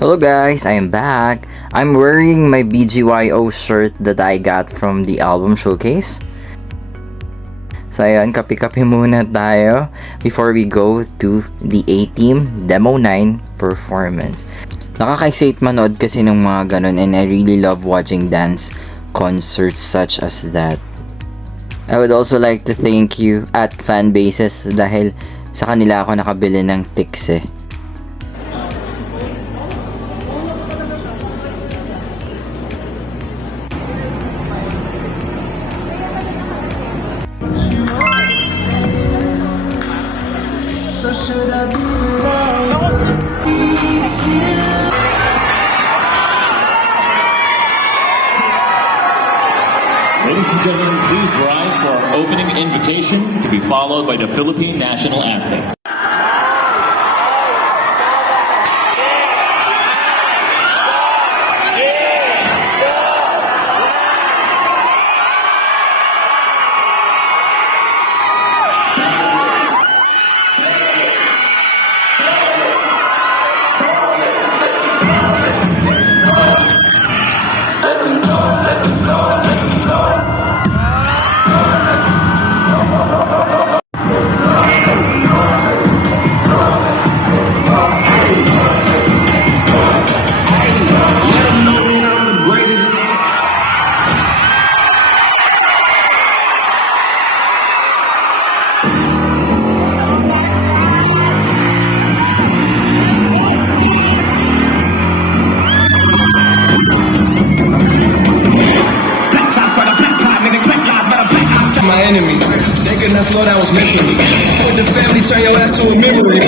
Hello guys, I'm back. I'm wearing my BGYO shirt that I got from the album showcase. So ayun, kape-kape muna tayo before we go to the A-Team Demo 9 performance. Nakaka-excite manood kasi ng mga ganun, and I really love watching dance concerts such as that. I would also like to thank you at Fanbases dahil sa kanila ako nakabili ng tics eh. Ladies and gentlemen, please rise for our opening invocation to be followed by the Philippine National Anthem. My enemy, they could not slow down was meant for me. For the family, turn your ass to a memory.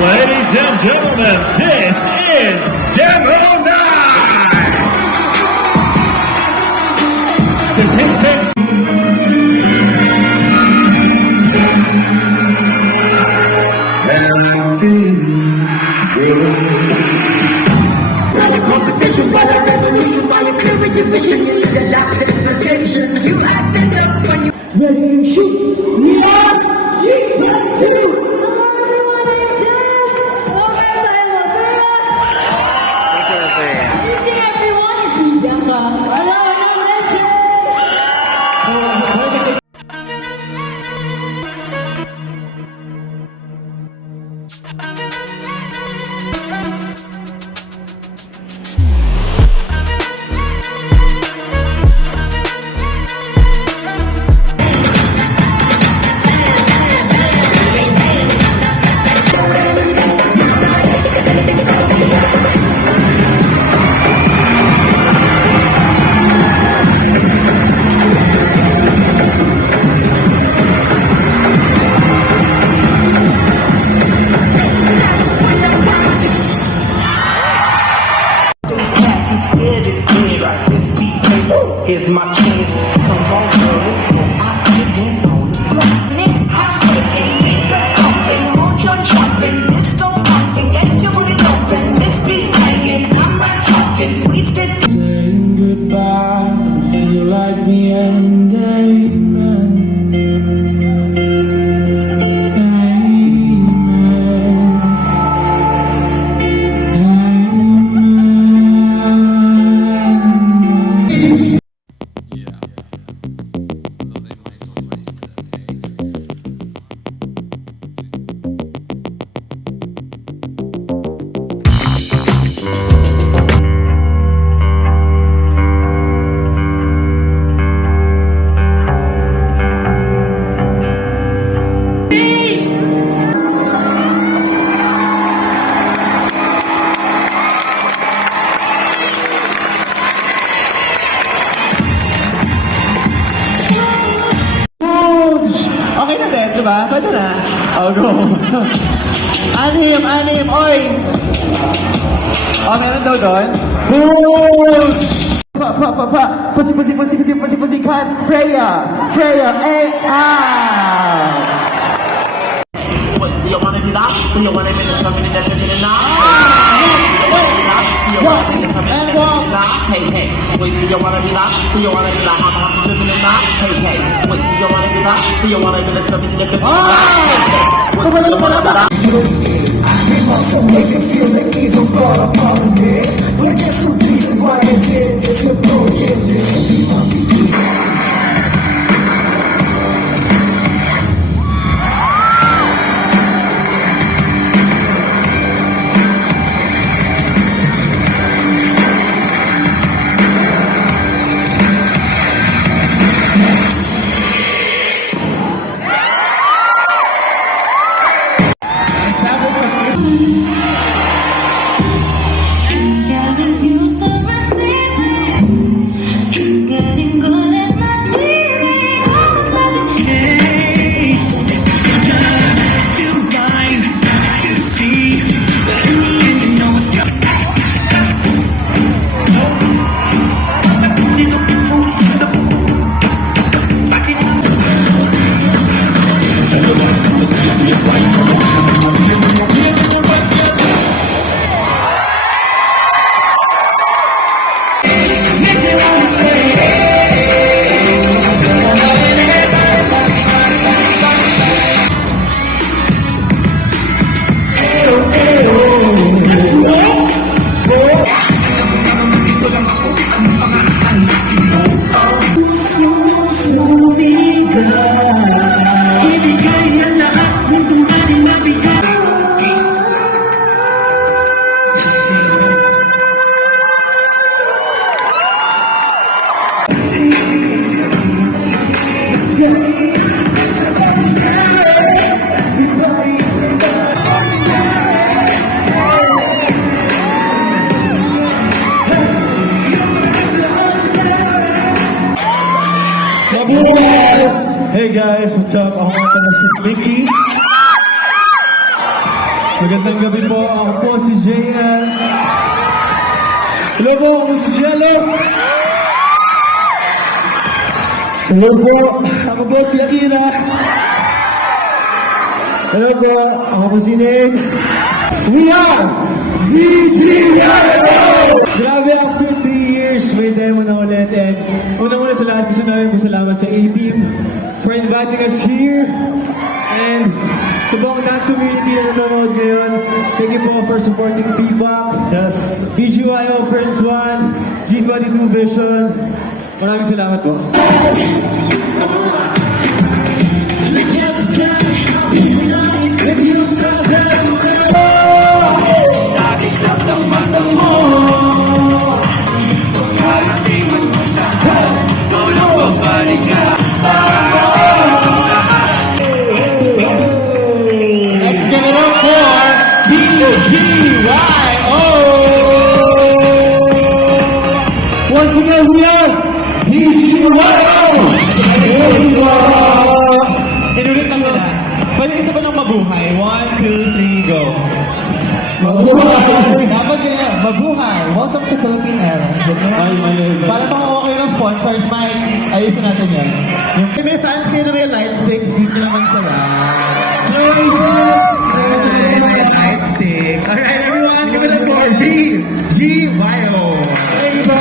Ladies and gentlemen, this is Demo 9! Ready to shoot. We are G22. Here's my chance. Come on, girl, let's go out and dance on the floor. Next half taking, speakers pumping, mojo jumping, disco pumping, get your booty open. This beat's hanging, I'm not talking, sweet spit. Saying goodbye doesn't feel like the end. Amen. Okay na din, diba? Pwede na. Oh, go. Anim, oy! Oh, meron daw doon? Pusi, cut! Freya, out! be that? Do you wanna be the something that you're gonna not? Hey, hey, wait, do you wanna be that? Do you wanna be that? I'm not living in that. Hey, hey, wait, do you wanna be that? Do you wanna be the something that you're gonna not? Hey, hey, wait, do you wanna be that? Getting used to receiving, still getting good at not leaving. I'm loving Hey guys, what's up? Ako nga pala si Mickey. Magandang gabi po. Ako po si JL. Hello po, ako si Jello. Hello po, ako po si Akira. Hello po, ako po si Nate. We are VGYO! Grabe, after 3 years, may demo na ulit. And una-una sa lahat, gusto namin pasalamat sa A-Team for inviting us here. And sa buong dance community na nanonood ngayon, thank you po for supporting P-Pop, BGYO First One, G22 Vision. Maraming salamat po. Once again, we are BGYO! Inulit lang nila. Pwede isa pa ng mabuhay. 1, 2, 3, go. Mabuhay! Dapat ganyan. Mabuhay. Welcome to Philippine Era. Ay, mali. Para makakuha kayo ng sponsors, Mike, ayusin natin yan. Yung may fans kayo na may light sticks, beat nyo naman sila. Light stick. Alright, everyone, give it up for BGYO. Thank you po.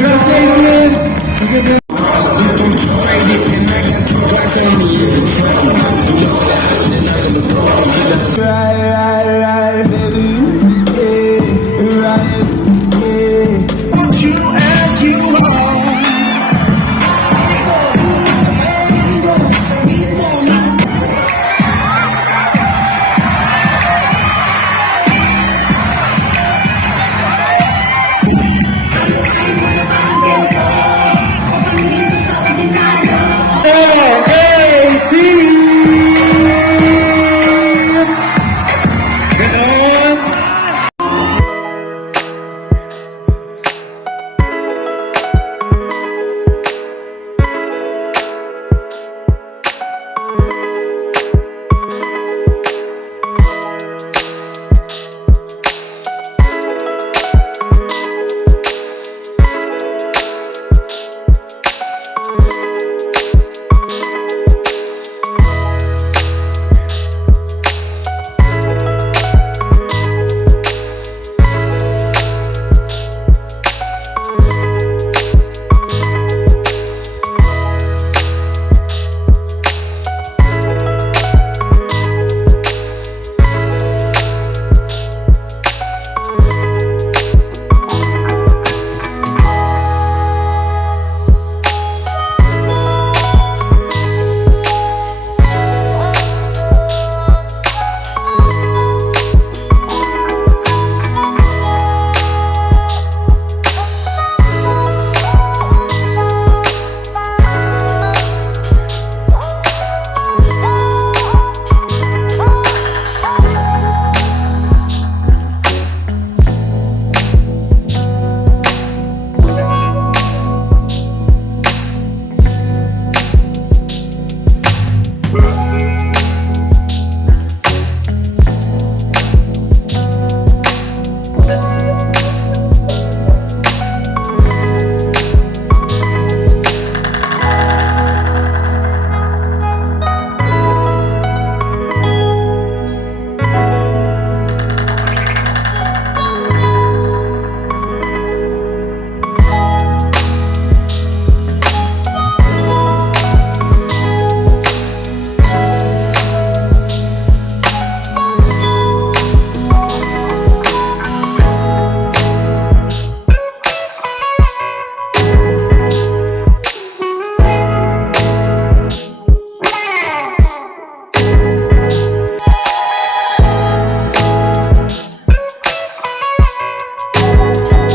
Congratulations. Right, baby. Yeah, right, yeah. You as you are. Hey, hey, see